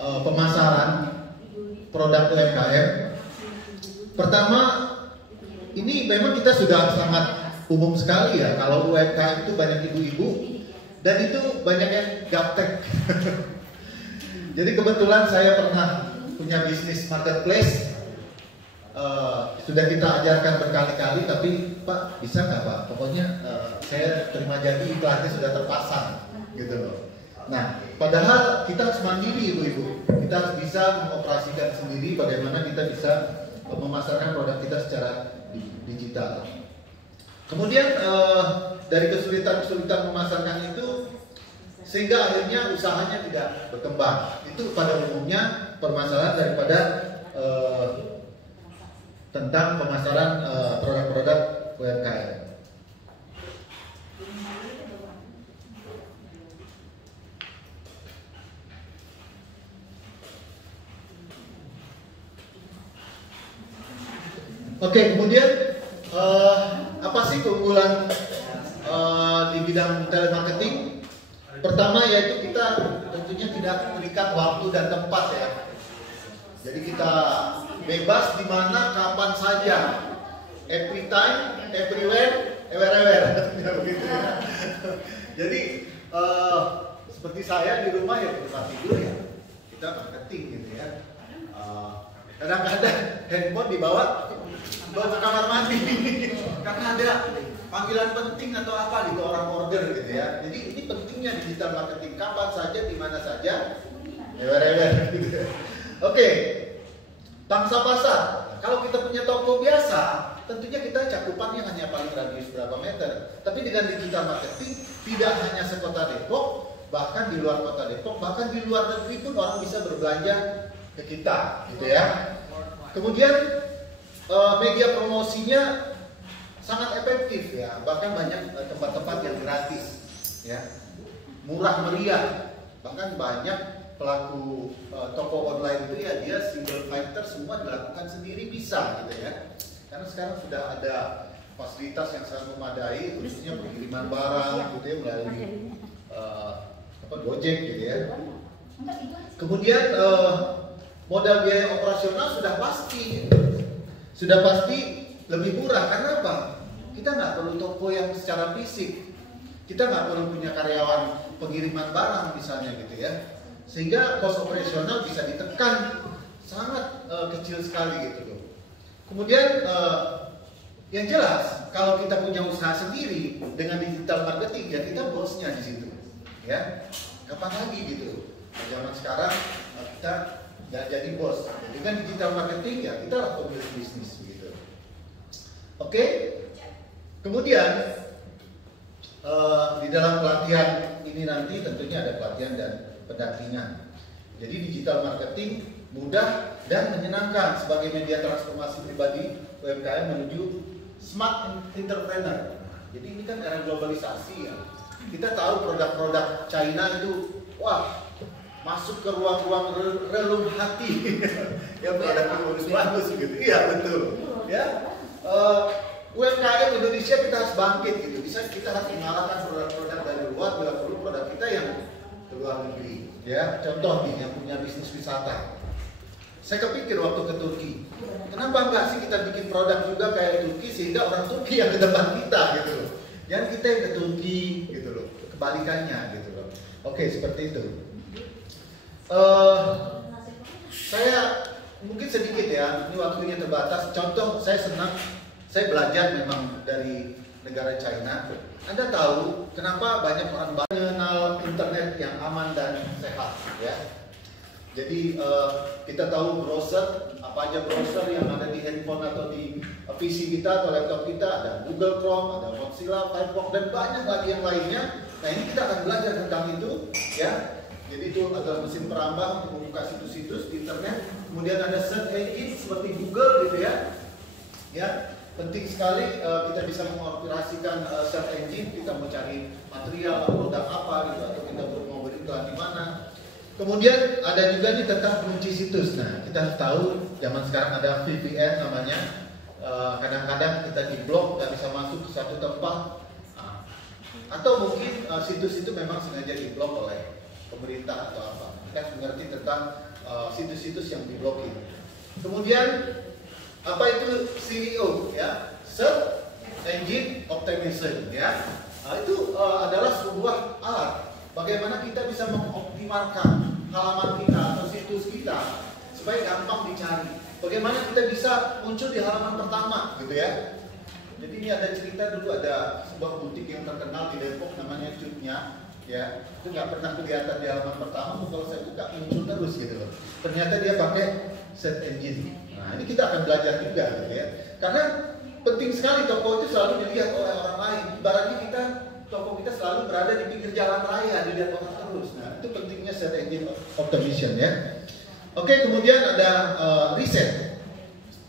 pemasaran produk UMKM. Pertama, ini memang kita sudah sangat umum sekali ya, kalau UMKM itu banyak ibu-ibu dan itu banyak yang gaptek. Jadi kebetulan saya pernah punya bisnis marketplace, sudah kita ajarkan berkali-kali, tapi Pak bisa nggak Pak? Pokoknya saya terima jadi iklannya sudah terpasang gitu loh. Nah, padahal kita harus mandiri ibu-ibu, kita harus bisa mengoperasikan sendiri bagaimana kita bisa memasarkan produk kita secara digital. Kemudian dari kesulitan-kesulitan memasarkan itu sehingga akhirnya usahanya tidak berkembang. Itu pada umumnya permasalahan daripada tentang pemasaran produk-produk UMKM. Oke, kemudian apa sih keunggulan di bidang telemarketing? Pertama yaitu kita tentunya tidak mengikat waktu dan tempat ya. Jadi kita bebas di mana kapan saja, every time, everywhere, everywhere. Begitu ya. Jadi seperti saya di rumah ya di tempat tidur ya kita marketing gitu ya. Kadang-kadang handphone dibawa ke kamar mandi karena ada panggilan penting atau apa gitu, orang order gitu ya. Jadi ini pentingnya digital marketing, kapan saja, di mana saja. Gitu. Oke, pangsa pasar. Kalau kita punya toko biasa, tentunya kita cakupannya hanya paling radius berapa meter. Tapi dengan digital marketing, tidak hanya sekota Depok, bahkan di luar kota Depok, bahkan di luar negeri pun orang bisa berbelanja ke kita, gitu ya. Kemudian media promosinya sangat efektif ya, bahkan banyak tempat-tempat yang gratis ya, murah meriah. Bahkan banyak pelaku toko online itu ya dia single fighter, semua dilakukan sendiri bisa gitu ya, karena sekarang sudah ada fasilitas yang sangat memadai, khususnya pengiriman barang gitu ya melalui Gojek gitu ya. Kemudian modal biaya operasional sudah pasti lebih murah. Karena apa? Kita nggak perlu toko yang secara fisik, kita nggak perlu punya karyawan pengiriman barang misalnya gitu ya, sehingga cost operasional bisa ditekan sangat kecil sekali gitu loh. Kemudian yang jelas kalau kita punya usaha sendiri dengan digital marketing ya kita bosnya di situ ya. Kapan lagi gitu? Zaman sekarang kita nggak jadi bos. Dengan digital marketing ya kita lah pemilik bisnis gitu. Oke. Kemudian di dalam pelatihan ini nanti tentunya ada pelatihan dan pendampingan. Jadi digital marketing mudah dan menyenangkan sebagai media transformasi pribadi UMKM menuju smart entrepreneur. Jadi ini kan era globalisasi ya. Kita tahu produk-produk China itu wah masuk ke ruang-ruang relung hati. Ya produk bagus gitu. Iya betul. Ya. UMKM Indonesia kita harus bangkit gitu. Kita harus mengalahkan produk-produk dari luar bila perlu produk kita yang ke luar negeri. Ya, contoh nih yang punya bisnis wisata. Saya kepikir waktu ke Turki, kenapa enggak sih kita bikin produk juga kayak Turki sehingga orang Turki yang ke depan kita gitu loh. Jangan kita yang ke Turki gitu loh. Kebalikannya gitu loh. Oke, seperti itu. Saya mungkin sedikit ya, ini waktunya terbatas. Contoh saya senang. Saya belajar memang dari negara China. Anda tahu kenapa banyak orang mengenal internet yang aman dan sehat ya. Jadi kita tahu browser, apa aja browser yang ada di handphone atau di PC kita atau laptop kita, ada Google Chrome, ada Mozilla, Firefox dan banyak lagi yang lainnya. Nah ini kita akan belajar tentang itu ya. Jadi itu adalah mesin perambah untuk membuka situs-situs di internet. Kemudian ada search engine seperti Google gitu ya. Ya. Penting sekali kita bisa mengoperasikan search engine, kita mau cari material produk apa gitu, atau kita mau beriklan di mana. Kemudian ada juga nih tentang kunci situs. Nah kita harus tahu zaman sekarang ada VPN namanya. Kadang-kadang kita diblok, nggak bisa masuk ke satu tempat. Atau mungkin situs itu memang sengaja diblok oleh pemerintah atau apa. Kita harus mengerti tentang situs-situs yang diblokir. Kemudian apa itu SEO ya? Search Engine Optimization ya. Nah, itu adalah sebuah alat bagaimana kita bisa mengoptimalkan halaman kita atau situs kita supaya gampang dicari. Bagaimana kita bisa muncul di halaman pertama gitu ya. Jadi ini ada cerita dulu, ada sebuah butik yang terkenal di Depok namanya Cutnya ya. Itu nggak pernah kelihatan di halaman pertama, kalau saya buka muncul terus gitu loh. Ternyata dia pakai search engine. Nah, ini kita akan belajar juga gitu ya. Karena penting sekali toko itu selalu dilihat oleh orang lain. Ibaratnya toko kita selalu berada di pinggir jalan raya, dilihat orang terus. Nah, itu pentingnya search engine optimization ya. Oke, kemudian ada riset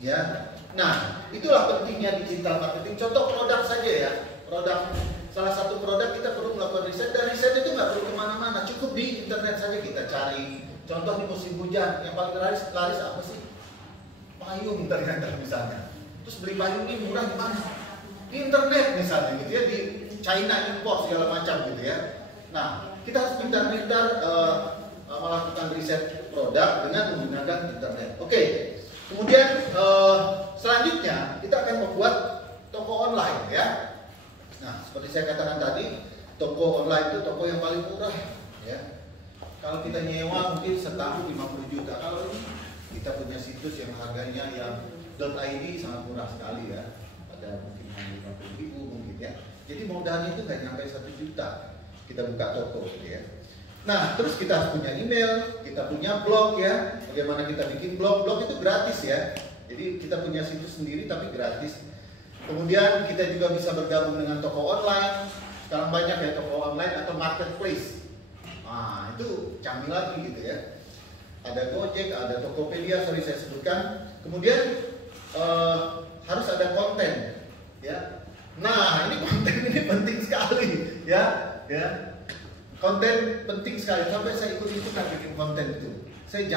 ya. Nah, itulah pentingnya digital marketing. Contoh produk saja ya. Salah satu produk kita perlu melakukan riset, dan riset itu nggak perlu kemana-mana, cukup di internet saja kita cari. Contoh di musim hujan, yang paling laris apa sih? Payung ternyata misalnya. Terus beli payung ini murah di mana? Di internet misalnya gitu ya, di China import segala macam gitu ya. Nah, kita harus pintar-pintar melakukan riset produk dengan menggunakan internet. Oke, kemudian selanjutnya kita akan membuat toko online ya. Nah, seperti saya katakan tadi, toko online itu toko yang paling murah ya. Kalau kita nyewa mungkin setahun 50 juta. Kalau ini kita punya situs yang harganya yang .id sangat murah sekali ya. Ada mungkin 50.000 mungkin ya. Jadi modalnya itu nggak nyampe 1 juta. Kita buka toko gitu ya. Nah, terus kita harus punya email, kita punya blog ya. Bagaimana kita bikin blog? Blog itu gratis ya. Jadi kita punya situs sendiri tapi gratis. Kemudian kita juga bisa bergabung dengan toko online. Sekarang banyak ya toko online atau marketplace. Nah, itu canggih lagi gitu ya. Ada Gojek, ada Tokopedia, sorry saya sebutkan. Kemudian harus ada konten ya. Nah, ini konten ini penting sekali ya. Konten penting sekali, sampai saya ikut-ikutan bikin konten itu. Saya